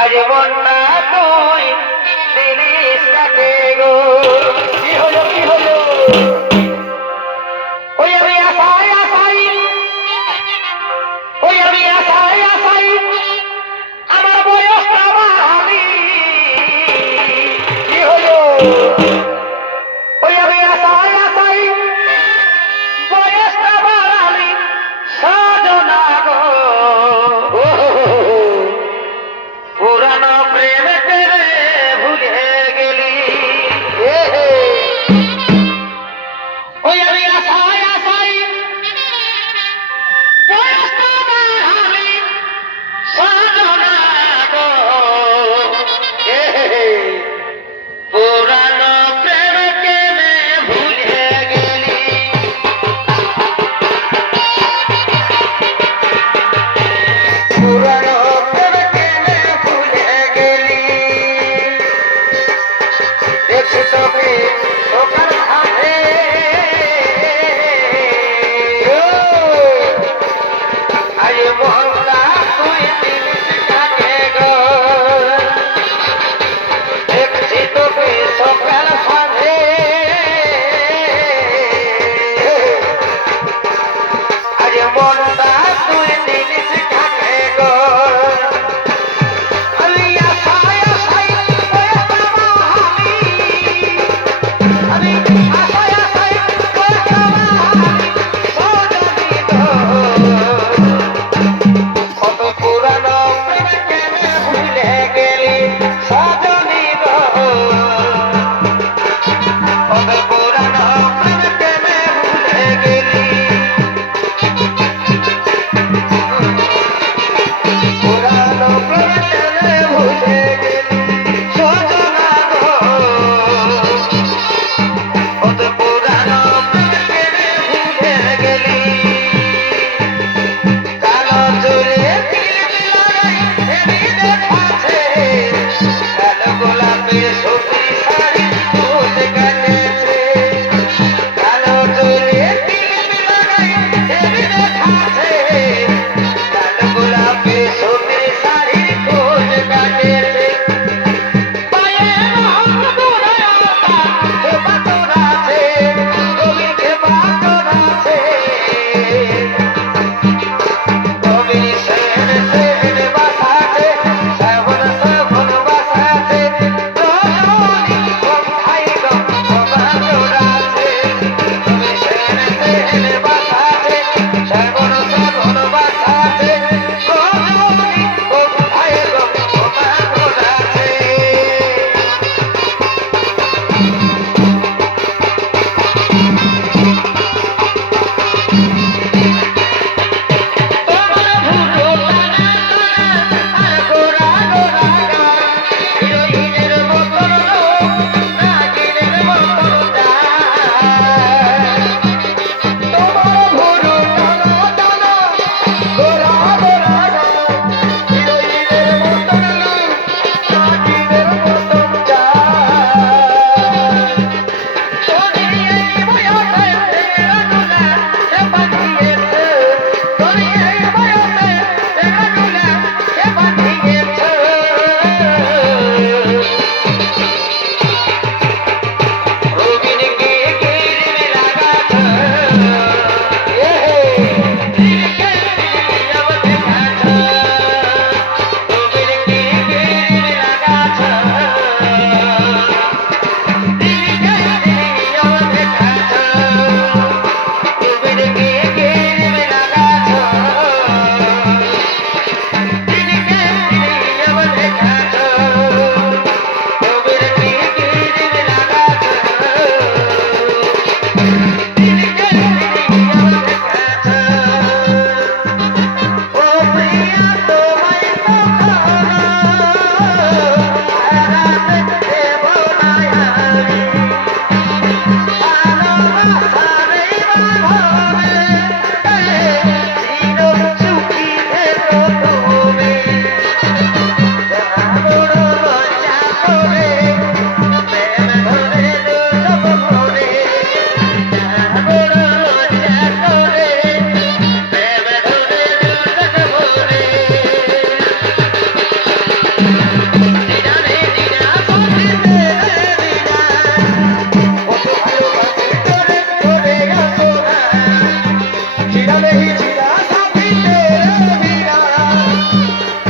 আরে মনটা তুই দিলিস কাটে গো। কি হলো কি হলো? ওই আমি আশায় আশাই, ওই আমি আশায় আশাই আমার বয়সটা বাড়ালি। কি হলো? ওই আমি আশায় আশাই বয়সটা বাড়ালি সাধনা গো। পুরানো প্রেম তেরে ভুলে গেলি।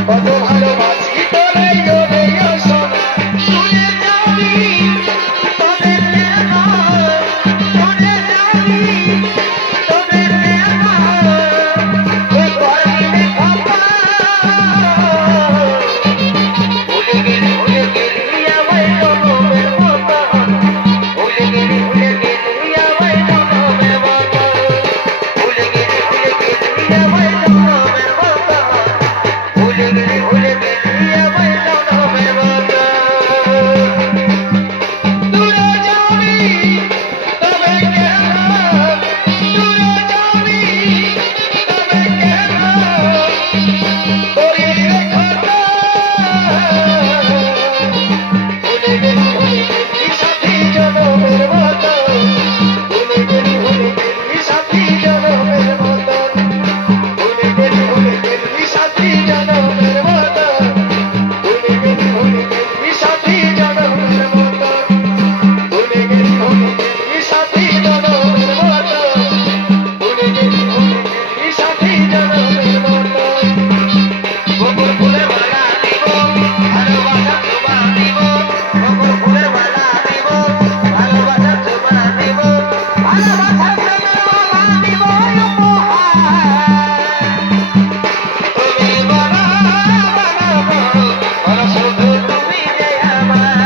কত ভালোবাসি তোরে ওরে সোনা তুলে যাবি তোদের নেওয়া তুলে যাবি তোদের নেওয়া ওই করবি কথা ভুলে গেলি আমায় জনমের মতো ভুলে গেলি আমায় জনমের মতো ভুলে গেলি আমায় জনমের মতো ভুলে গেলি আমায় জনমের মতো দূরে যাবি তবে কেন দূরে যাবি তবে কেন করি রে কথা ভুলে গেলি সাথী জনমের মতো ভুলে গেলি সাথী জনমের মতো ভুলে গেলি সাথী জনমের মতো ভুলে গেলি সাথী জনমের মতো ভুলে গেলি সাথী জনমের মতো ভুলে গেলি সাথী জনমের মতো গোকুল ফুলের মালা দিব ভালোবাসা তোমার দিব গোকুল ফুলের মালা দিব ভালোবাসা তোমার দিব ভালোবাসা তোমার মালা দিব তুমি বলো বলো শুধু তুমি যে আমার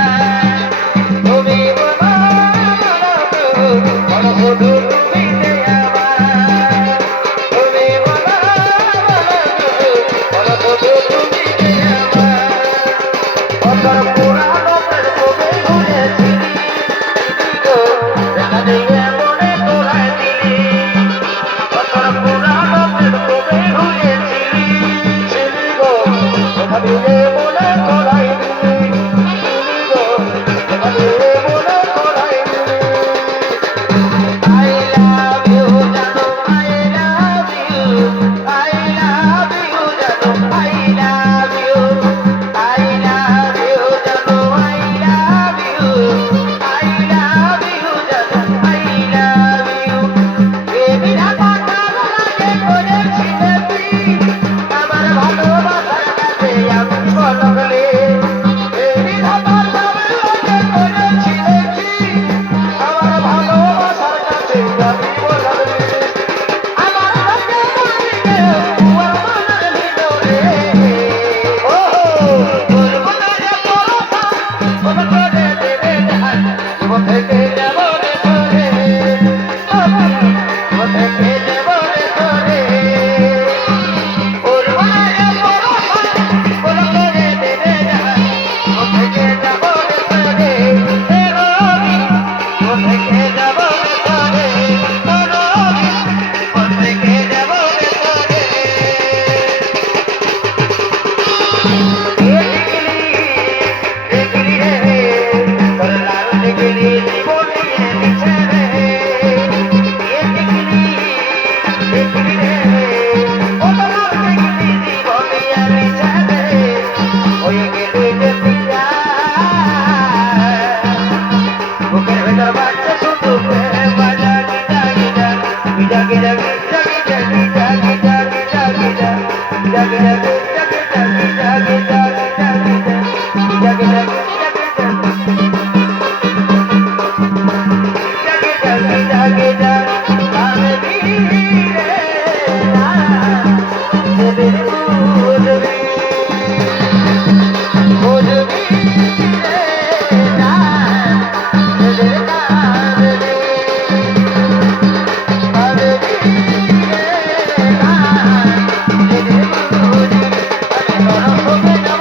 তুমি বলো বলো শুধু তুমি যে আমার তুমি বলো বলো শুধু তুমি যে আমার অন্তর পুরানো প্রেম তুমি ভুলেছিলি গো দেখা দিয়ে মনে তোলায় দিলি অন্তর পুরানো প্রেম তুমি ভুলেছিলি গো দেখা দিয়ে মনে তোলায় দিলি গো দেখা দিয়ে মনে তোলায় দিলি I love you, জানো I love you, I love you, জানো I love you, I love you, জানো I love you, I love you, জানো I love you. Baby Dhaka লাগে করেছিলে তুই আমার ভালোবাসার কাছে আমি বললে বেবি ঢাকা লাগে করেছিলে তুই আমার ভালোবাসার কাছে আমি বললে আমার কাছে বলিলে তোমার মনের ভিতরে ও বলবো না যে পরশা মন করে দেবে জান জীবন থেকে যাব রে তোরে জীবন থেকে যাব রে তোরে বলবো না যে পরশা মন করে দেবে জান জীবন থেকে যাব রে তোরে হে রবি জীবন থেকে যাব রে তোরে ও রবি জীবন থেকে যাব রে তোরে দেখলি রে তোর লাল দেখলি জীবন নিয়ে নিছে রে দেখলি রে ও তোর লাল দেখলি জীবন নিয়ে নিছে রে হয়ে গেলি যে পিয়া বুকের ভেতর বাজছে শুধু প্রেম বাজা গিটা গিটা গিটা গিটা গিটা গিটা গিটা গিটা গিটা গিটা গিটা গিটা গিটা গিটা গিটা গিটা I'm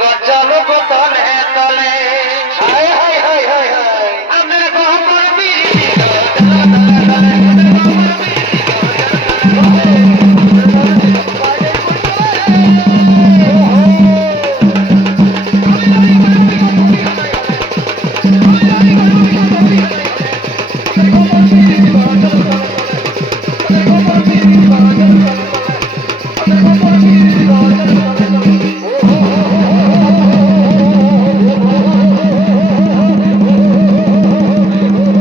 গো চলো গো তলে তলে